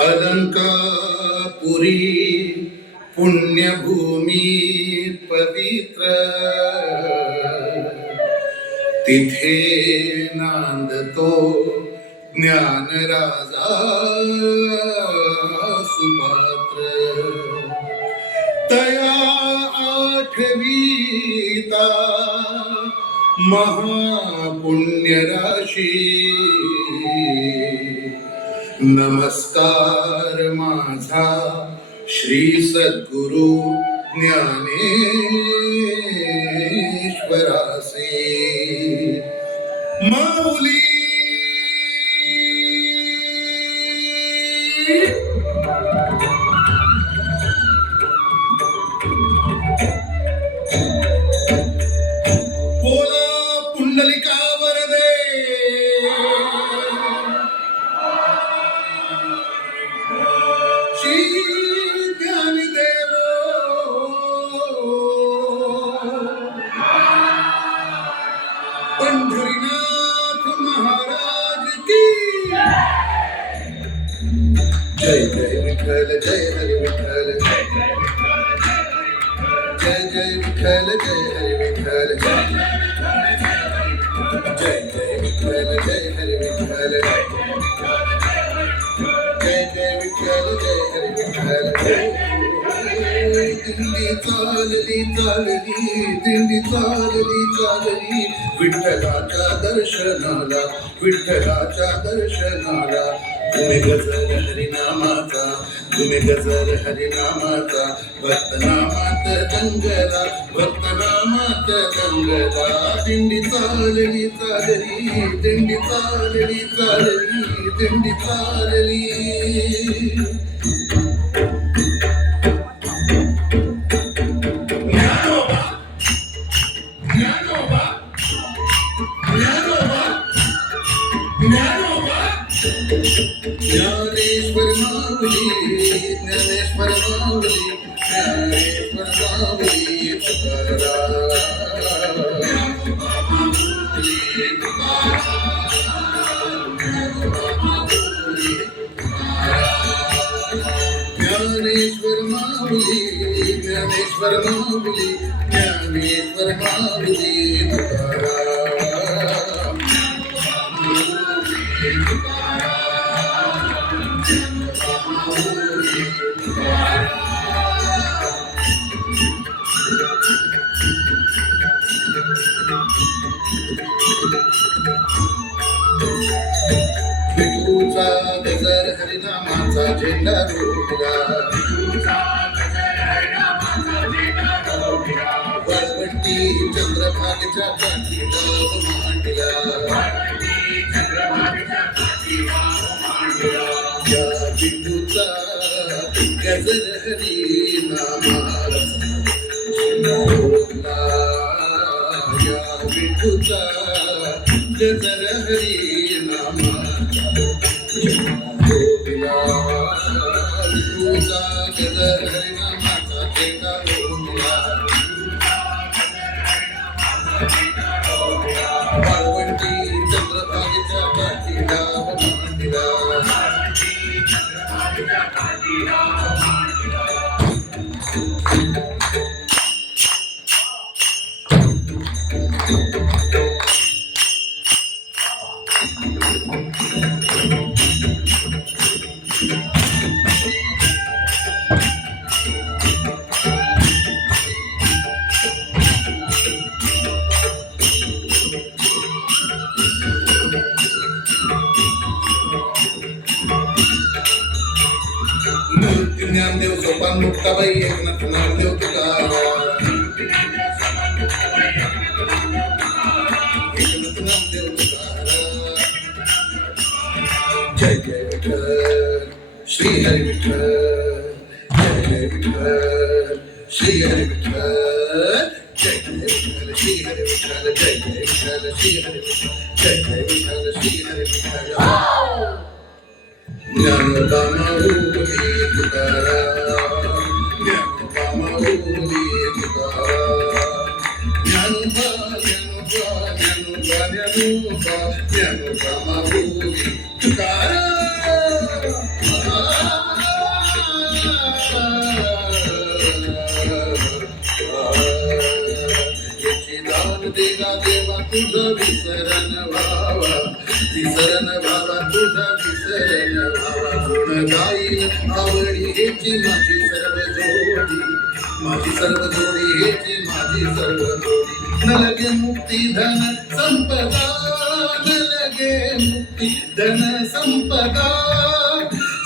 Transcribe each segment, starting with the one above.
अलंकापुरी पुण्यभूमी पवित्र, तिथे नांदतो ज्ञानराजा सुपात्र. तया आठवीता महापुण्यराशी, नमस्कार माझा श्री सद्गुरु ज्ञानेश्वरासे. माऊली बोला पुंडलिका वरदे. श्री ज्ञानदेव पंढरीनाथ महाराज की जय. जय विठ्ठल जय हरि विठ्ठल, जय जय विठ्ठल जय हरि विठ्ठल, जय जय विठ्ठल जय हरि विठ्ठल, जय जय विठ्ठल जय हरि विठ्ठल. दिंडी चालली चालली, दिंडी चालली चालली विठ्ठलाच्या दर्शनाला, विठ्ठलाच्या दर्शनाला. तुम्ही गजर हरिनामाचा, तुम्ही गजर हरिनामाचा, भक्तनामात गंगला, भक्तनामात गंगला. दिंडी चालली चालली, दिंडी चालली चालली, दिंडी चालली. ज्ञानोबा ज्ञानोबा ज्ञानोबा ज्ञानोबा. ज्ञानेश्वर माऊली, ज्ञानेश्वर माऊली, ज्ञानेश्वर माऊली तुकाराम. ज्ञानेश्वर माऊली, ज्ञानेश्वर माऊली, ज्ञानेश्वर माऊली तुकाराम. भिक्षूचा गजर हरिनामाचा झेंडा रोविला, वळवंटी चंद्रभागेच्या काठी डाव मांडला. या भिक्षूचा गजर हरिनामाचा झेंडा रोविला, या भिक्षूचा गजर हरिनामाचा झेंडा रोविला. भिक्षूचा गजर हरिनामाचा झेंडा रोविला, वाळवंटी चंद्रभागेच्या काठी डाव मांडला. ज्ञानदेव सोपान मुक्ताबाई एकनाथ नामदेव तुकाराम, एकनाथ नामदेव तुकाराम. जय जय विठ्ठल श्री हरि विठ्ठल, जय जय विठ्ठल श्री हरि विठ्ठल, जय जय विठ्ठल श्री हरि विठ्ठल, जय जय विठ्ठल श्री हरि विठ्ठल, जय जय विठ्ठल श्री हरि विठ्ठल. ज्ञानोबा माऊली तुकाराम, ज्ञानोबा माऊली तुकाराम. ज्ञानोबा ज्ञानोबा ज्ञानोबा ज्ञानोबा ज्ञानोबा माऊली तुकाराम. विसरण भावा तुझा विसरण भावा गुण गाईन आवडी हेची माझी सर्व जोडी माझी सर्व जोडी हेची माझी सर्व जोडी न लगे मुक्ती धन संपदा न लगे मुक्ती धन संपदा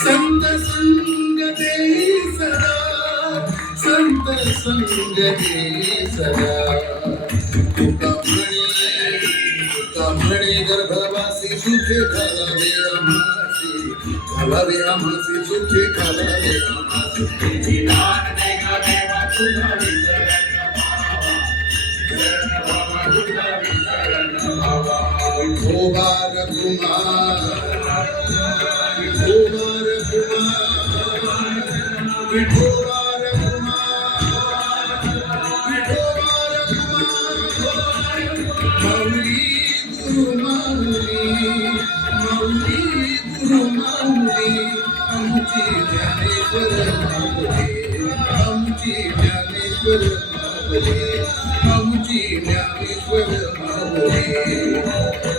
संत संग देई सदा संत संग देई सदा तुका म्हणे गर्भवासी सुखे घालावे आम्हासी सुखे घालावे आम्हासी विठोबार कुमार विठोबार कुमार विठोबार कुमार विठोबार कुमार माऊली गुरु माऊली माऊली गुरु माऊली आमची ज्ञानेश्वर माऊली आमची ज्ञानेश्वर माऊली आमची ज्ञानेश्वर माऊली